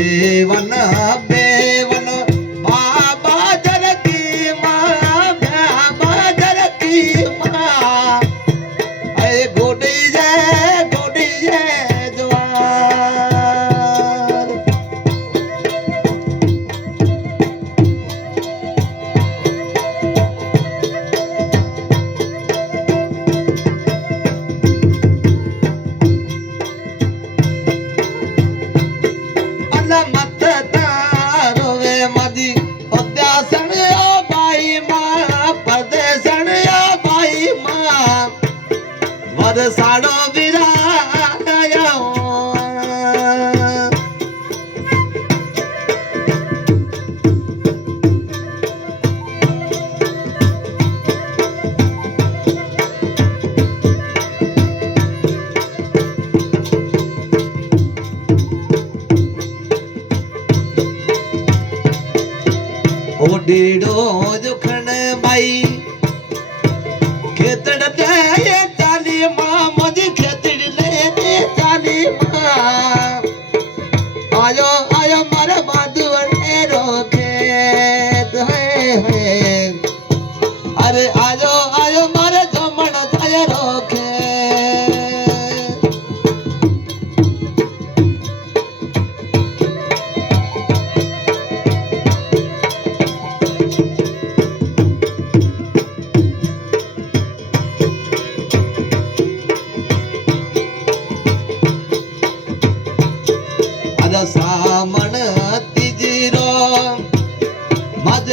ಬೇವನ ಬೇ I'm mata. माई खे मां मुंहिंजी खेतड़ी लाइ आयो आहियो मो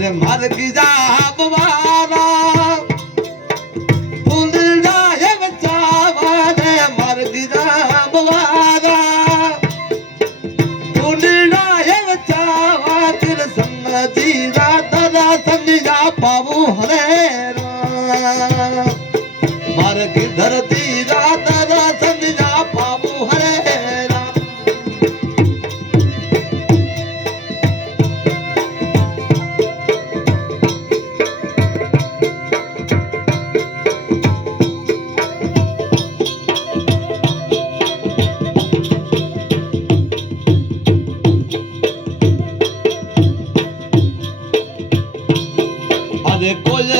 जा गीदा 过日。